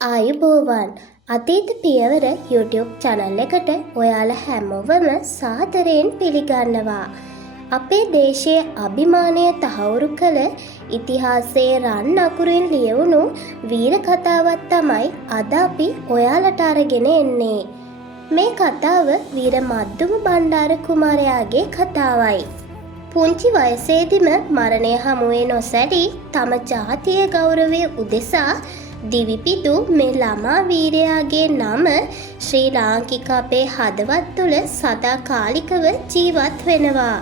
ආයුබෝවන් අතීත පියවර YouTube channel එකට ඔයාලා හැමෝවම සාදරයෙන් පිළිගන්නවා. අපේ දේශයේ අභිමානය තහවුරු කළ ඉතිහාසයේ රන් අකුරින් ලියවුණු වීර කතාවක් තමයි අද අපි ඔයාලට අරගෙන එන්නේ. මේ කතාව වීර මද්දුම බණ්ඩාර කුමාරයාගේ කතාවයි. පුංචි වයසේදීම මරණය හමුවේ නොසැලී තම ජාතිය ගෞරවය උදෙසා දිවිපිදු මේ ළමා වීරයාගේ නම ශ්‍රී ලාංකික අපේ හදවත් තුළ සදාකාලිකව ජීවත් වෙනවා.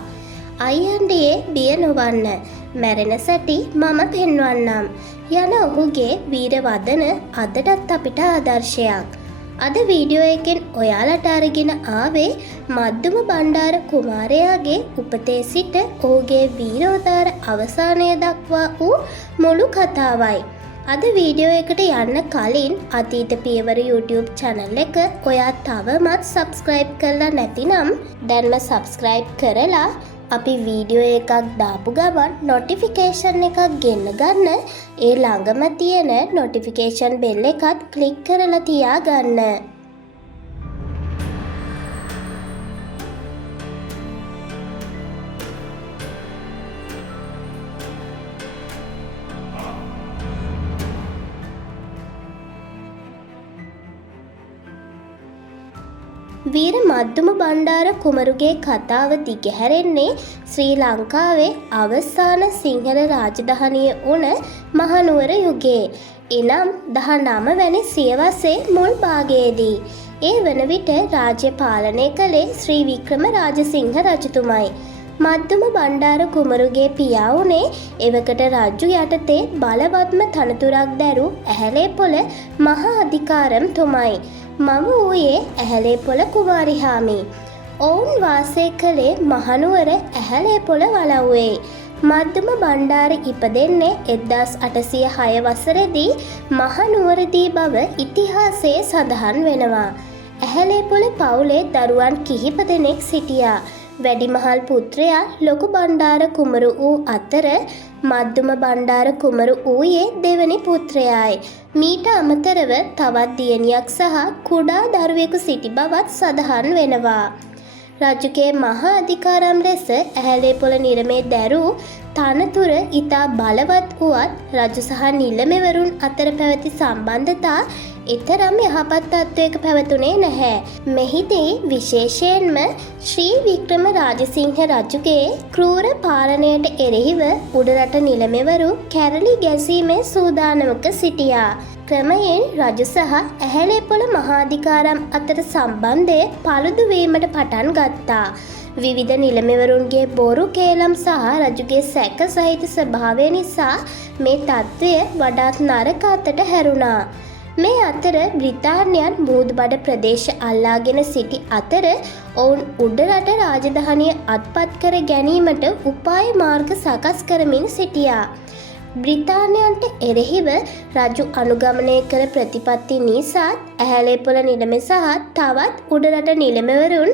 අයියන්ඩියේ බිය නොවන්න, මැරෙන සැටි මම පෙන්වන්නම් යන ඔහුගේ වීරවදන අදටත් අපිට ආදර්ශයක්. අද වීඩියෝ එකෙන් ඔයාලට අරගෙන ආවේ මද්දුම බණ්ඩාර කුමාරයාගේ උපතේ සිට ඔහුගේ වීරෝදාර අවසානය දක්වා වූ මුළු කතාවයි. අද වීඩියෝ එකට යන්න කලින් අතීත පියවර YouTube channel එක ඔයා තවමත් subscribe කරලා නැතිනම් දැන්ම subscribe කරලා අපි වීඩියෝ එකක් දාපු ගමන් notification එකක් ගෙන්න ගන්න. ඒ ළඟම තියෙන notification bell එකත් click කරලා තියාගන්න. වීර මද්දුම බණ්ඩාර කුමරුගේ කතාව දිගහැරෙන්නේ ශ්‍රී ලංකාවේ අවසාන සිංහල රාජධානිය වුණ මහනුවර යුගයේ. එනම් 19 වැනි සියවසේ මුල් භාගයේදී. ඒ වන විට රාජ්‍ය පාලනය කළේ ශ්‍රී වික්‍රම රාජසිංහ රජතුමයි. මද්දුම බණ්ඩාර කුමරුගේ පියා වුණේ එවකට රජු යටතේ බලවත්ම තනතුරක් දැරූ ඇහැලේපොළ මහා අධිකාරම්තුමයි. මම වූයේ ඇහැලේපොළ කුමාරිහාමි. ඔවුන් වාසය කළේ මහනුවර ඇහැලේපොළ වලව්වේ. මද්දුම බණ්ඩාර ඉපදෙන්නේ 1806 වසරේදී මහනුවරදී බව ඉතිහාසයේ සඳහන් වෙනවා. ඇහැලේපොළ පවුලේ දරුවන් කිහිප දෙනෙක් සිටියා. වැඩිමහල් පුත්‍රයා ලොකු බණ්ඩාර කුමරු වූ අතර මද්දුම බණ්ඩාර කුමරු වූයේ දෙවනි පුත්‍රයායි. මීට අමතරව තවත් දියණියක් සහ කුඩා දරුවෙකු සිටි බවත් සඳහන් වෙනවා. රජුගේ මහා අධිකාරම් ලෙස ඇහැලේපොළ නිරමේ දැරූ තනතුර ඉතා බලවත් වුවත් රජු සහ නිලමෙවරුන් අතර පැවති සම්බන්ධතා එතරම් යහපත් තත්ත්වයක පැවතුනේ නැහැ. මෙහිදී විශේෂයෙන්ම ශ්‍රී වික්‍රම රාජසිංහ රජුගේ ක්‍රූර පාලනයට එරෙහිව උඩරට නිලමෙවරු කැරලි ගැසීමේ සූදානමක සිටියා. ක්‍රමයෙන් රජු සහ ඇහැලේපොළ මහාධිකාරම් අතර සම්බන්ධය පළුදු වීමට පටන් ගත්තා. විවිධ නිලමෙවරුන්ගේ බොරු කේලම් සහ රජුගේ සැක සහිත ස්වභාවය නිසා මේ තත්ත්වය වඩාත් නරක අතට හැරුණා. මේ අතර බ්‍රිතාන්‍යයන් මුහුදුබඩ ප්‍රදේශ අල්ලාගෙන සිටි අතර ඔවුන් උඩරට රාජධානිය අත්පත් කර ගැනීමට උපාය මාර්ග සකස් කරමින් සිටියා. බ්‍රිතාන්‍යයන්ට එරෙහිව රජු අනුගමනය කළ ප්‍රතිපත්ති නිසාත් ඇහැලේපොළ නිලම සහ තවත් උඩරට නිලමවරුන්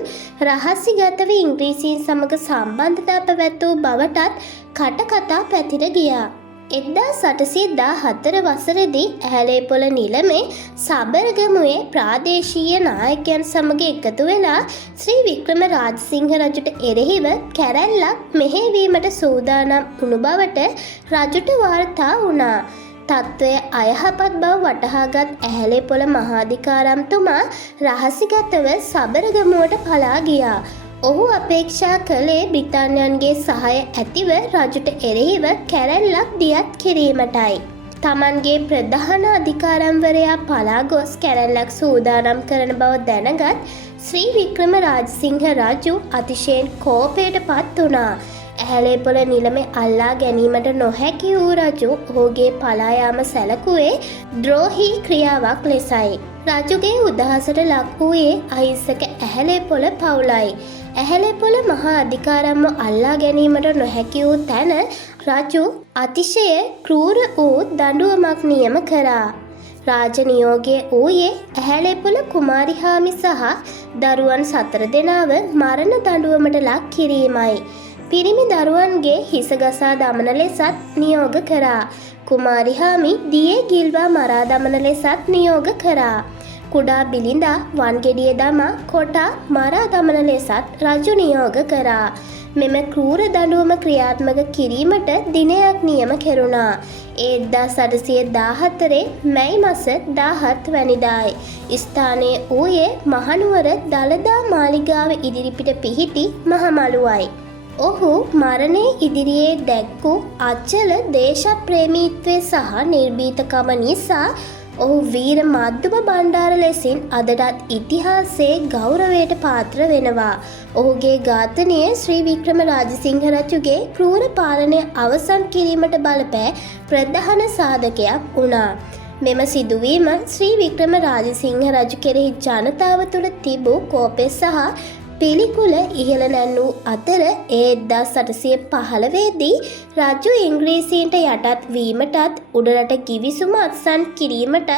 රහසිගතව ඉංග්‍රීසීන් සමග සම්බන්ධතා පැවැත්වූ බවටත් කටකතා පැතිර ගියා. 1814 වසරේදී ඇහැලේපොළ නිලමේ සබරගමුවේ ප්‍රාදේශීය නායකයන් සමග එකතු වෙලා ශ්‍රී වික්‍රම රාජසිංහ රජුට එරෙහිව කැරැල්ලක් මෙහෙයවීමට සූදානම් වුණු බවට රජුට වාර්තා වුණා. තත්ත්වය අයහපත් බව වටහාගත් ඇහැලේපොළ මහාධිකාරම්තුමා රහසිගතව සබරගමුවට පලා ගියා. ඔහු අපේක්ෂා කළේ බ්‍රිතාන්‍යයන්ගේ සහාය ඇතිව රජුට එරෙහිව කැරැල්ලක් දියත් කිරීමටයි. තමන්ගේ ප්‍රධාන අධිකාරම්වරයා පලා ගොස් කැරැල්ලක් සූදානම් කරන බව දැනගත් ශ්‍රී වික්‍රම රාජසිංහ රජු අතිශයින් කෝපයට පත් වුණා. ඇහැලේපොළ නිලමේ අල්ලා ගැනීමට නොහැකි වූ රජු ඔහුගේ පලා යාම සැලකුවේ ද්‍රෝහී ක්‍රියාවක් ලෙසයි. රජුගේ උදහසට ලක් වූයේ අහිංසක ඇහැලේපොළ පවුලයි. ඇහැලේපොළ මහා අධිකාරම්ව අල්ලා ගැනීමට නොහැකි වූ තැන රජු අතිශය ක්‍රූර වූ දඬුවමක් නියම කරා. රාජ නියෝගය වූයේ ඇහැලේපොළ කුමාරිහාමි සහ දරුවන් 4 දෙනාව මරණ දඬුවමට ලක් කිරීමයි. පිරිමි දරුවන්ගේ හිස ගසා දමන ලෙසත් නියෝග කරා. කුමාරිහාමි දියේ ගිල්වා මරා දමන ලෙසත් නියෝග කරා. කුඩා බිලිඳා වන්ගෙඩිය දමා කොටා මරා දමන ලෙසත් රජු නියෝග කරා. මෙම ක්‍රූර දඬුවම ක්‍රියාත්මක කිරීමට දිනයක් නියම කෙරුණා. ඒ 1814 මැයි මස 17 වැනිදායි. ස්ථානයේ වූයේ මහනුවර දළදා මාලිගාව ඉදිරිපිට පිහිටි මහමළුවයි. ඔහු මරණය ඉදිරියේ දැක්වූ අචල දේශප්‍රේමීත්වය සහ නිර්භීතකම නිසා ඔහු වීර මද්දුම බණ්ඩාර ලෙසින් අදටත් ඉතිහාසයේ ගෞරවයට පාත්‍ර වෙනවා. ඔහුගේ ඝාතනය ශ්‍රී වික්‍රම රාජසිංහ රජුගේ ක්‍රූර පාලනය අවසන් කිරීමට බලපෑ ප්‍රධාන සාධකයක් වුණා. මෙම සිදුවීම ශ්‍රී වික්‍රම රාජසිංහ රජු කෙරෙහි ජනතාව තුළ තිබූ කෝපය සහ පිළිකුල ඉහළ නැන්නූ අතර 1815 දී රජු ඉංග්‍රීසීන්ට යටත් වීමටත් උඩරට කිවිසුම අත්සන් කිරීමටත්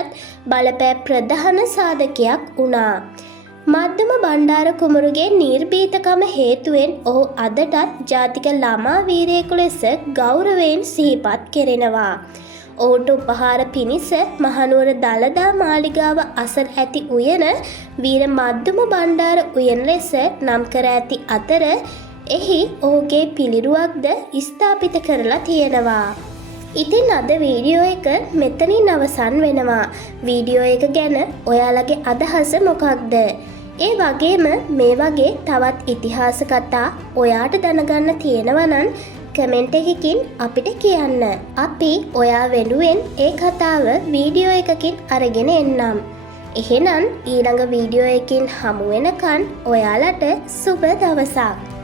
බලපෑ ප්‍රධාන සාධකයක් වුණා. මද්දුම බණ්ඩාර කුමරුගේ නිර්භීතකම හේතුවෙන් ඔහු අදටත් ජාතික ළමා වීරයෙකු ලෙස ගෞරවයෙන් සිහිපත් කෙරෙනවා. ඔහුට උපහාර පිණිස මහනුවර දළදා මාලිගාව අසල ඇති උයන වීර මද්දුම බණ්ඩාර උයන ලෙස නම් කර ඇති අතර එහි ඔහුගේ පිළිරුවක්ද ස්ථාපිත කරලා තියෙනවා. ඉතින් අද වීඩියෝ එක මෙතනින් අවසන් වෙනවා. වීඩියෝ එක ගැන ඔයාලගේ අදහස මොකක්ද? ඒ වගේම මේ වගේ තවත් ඉතිහාස කතා ඔයාට දැනගන්න තියෙනවා නම් කමෙන්ට් එකකින් අපිට කියන්න. අපි ඔයා වෙනුවෙන් ඒ කතාව වීඩියෝ එකකින් අරගෙන එන්නම්. එහෙනම් ඊළඟ වීඩියෝ එකකින් හමු වෙනකන් ඔයාලට සුබ දවසක්.